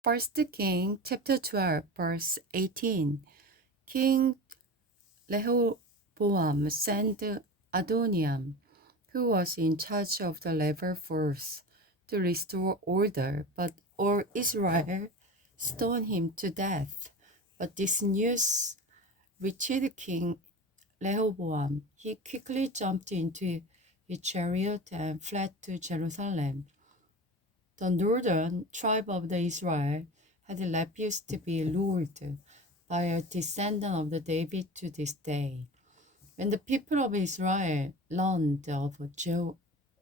First King chapter 12 verse 18. King Rehoboam sent Adoniam, who was in charge of the rebel force, to restore order, but all Israel stoned him to death. But this news reached King Rehoboam. He quickly jumped into his chariot and fled to Jerusalem. The northern tribe of the Israel had refused to be ruled by a descendant of the David to this day. When the people of Israel learned of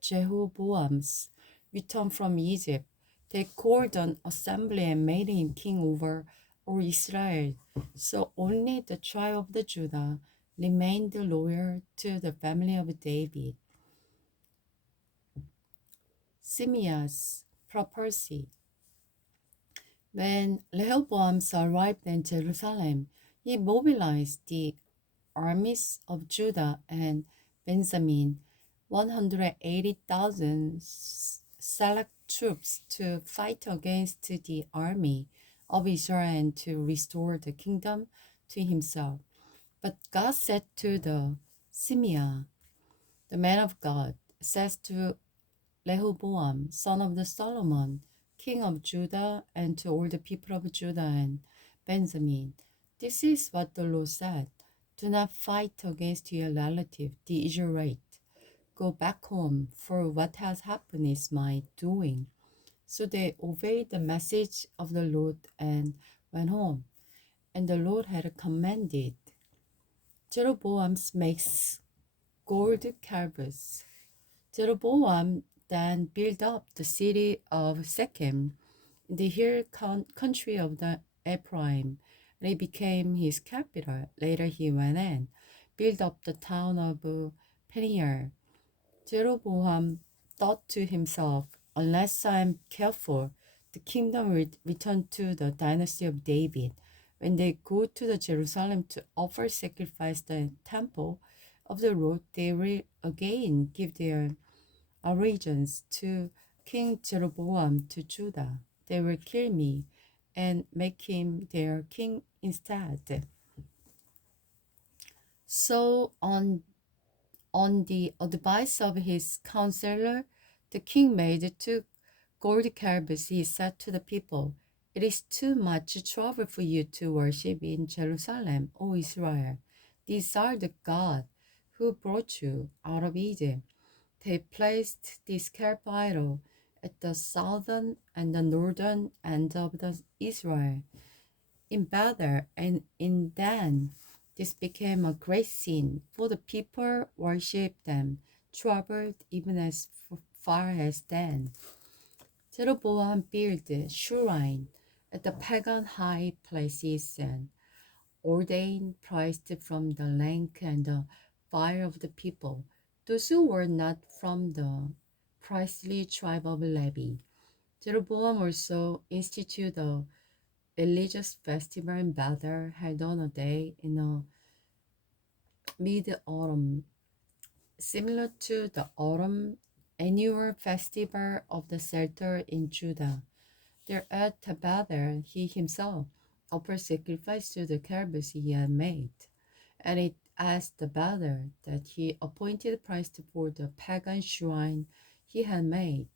Jehoboam's return from Egypt, they called an assembly and made him king over all Israel. So only the tribe of the Judah remained loyal to the family of David. Simeon's prophecy. When Rehoboam arrived in Jerusalem, he mobilized the armies of Judah and Benjamin, 180,000 select troops to fight against the army of Israel and to restore the kingdom to himself. But God said to the Simeon, the man of God, says to Rehoboam, son of the Solomon, king of Judah, and to all the people of Judah and Benjamin, this is what the Lord said. Do not fight against your relative, the Israelite. Go back home, for what has happened is my doing. So they obeyed the message of the Lord and went home. And the Lord had commanded Jeroboam makes gold calves. Jeroboam then built up the city of Shechem in the hill country of the Ephraim, and it became his capital. Later he went and built up the town of Peniel. Jeroboam thought to himself, unless I am careful, the kingdom will return to the dynasty of David. When they go to the Jerusalem to offer sacrifice the temple of the Lord, they will again give their allegiance to King Jeroboam to Judah. They will kill me and make him their king instead. So on the advice of his counselor, the king made two gold calves. He said to the people, "It is too much trouble for you to worship in Jerusalem, O Israel. These are the gods who brought you out of Egypt." They placed this calf idol at the southern and the northern end of the Israel, in Bethel and in Dan. This became a great sin, for the people worshipped them, troubled even as far as Dan. Jeroboam built shrine at the pagan high places and ordained priests from the rank and the fire of the people, those who were not from the priestly tribe of Levi. Jeroboam also instituted a religious festival in Bethel held on a day in a mid-autumn, similar to the autumn annual festival of the Shelter in Judah. There at Bethel, he himself offered sacrifice to the calves he had made, and it asked the Bethel that he appointed priest for the pagan shrine he had made.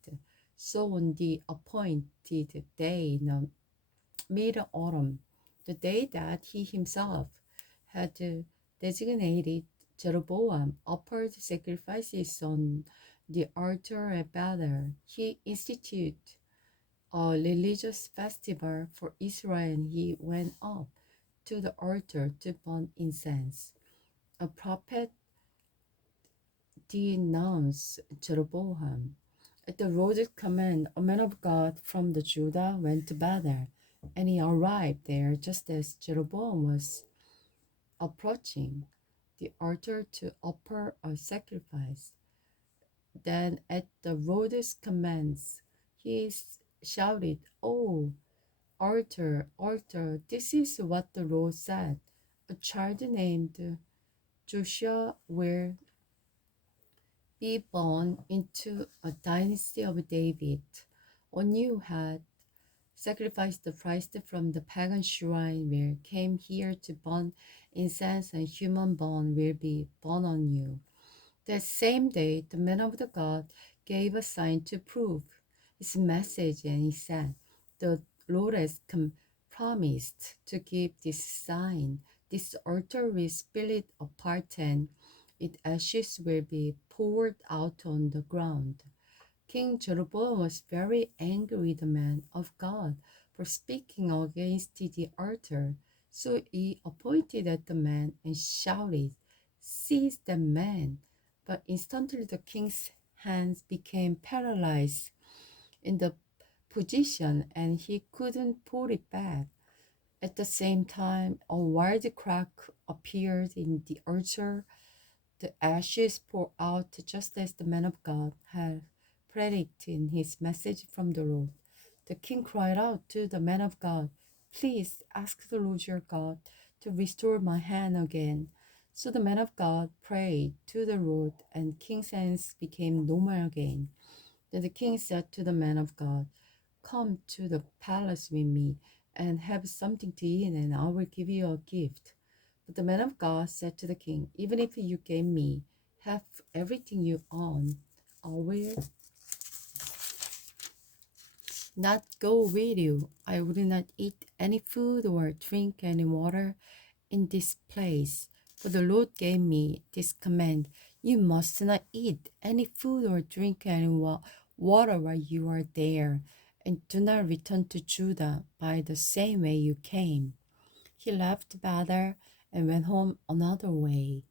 So on the appointed day in the mid-autumn, the day that he himself had designated, Jeroboam offered sacrifices on the altar at Bethel. He instituted a religious festival for Israel, and he went up to the altar to burn incense. A prophet denounced Jeroboam. At the Lord's command, a man of God from the Judah went to Bethel, and he arrived there just as Jeroboam was approaching the altar to offer a sacrifice. Then, at the Lord's commands, he shouted, "Oh, altar, altar, this is what the Lord said. A child named Joshua will be born into a dynasty of David, a new head sacrificed the priest from the pagan shrine where came here to burn incense and human bone will be burned on you. That same day, the man of the God gave a sign to prove his message, and he said, the Lord has promised to give this sign. This altar will split apart and its ashes will be poured out on the ground. King Jeroboam was very angry with the man of God for speaking against the altar. So he appointed at the man and shouted, "Seize the man!" But instantly the king's hands became paralyzed in the position and he couldn't put it back. At the same time, a wild crack appeared in the altar. The ashes poured out just as the man of God had predicted in his message from the Lord. The king cried out to the man of God, "Please ask the Lord your God to restore my hand again." So the man of God prayed to the Lord, and king's hands became normal again. Then the king said to the man of God, "Come to the palace with me and have something to eat, and I will give you a gift." But the man of God said to the king, "Even if you gave me half everything you own, I will not go with you. I will not eat any food or drink any water in this place. For the Lord gave me this command: you must not eat any food or drink any water while you are there, and do not return to Judah by the same way you came." He left Bethel and went home another way.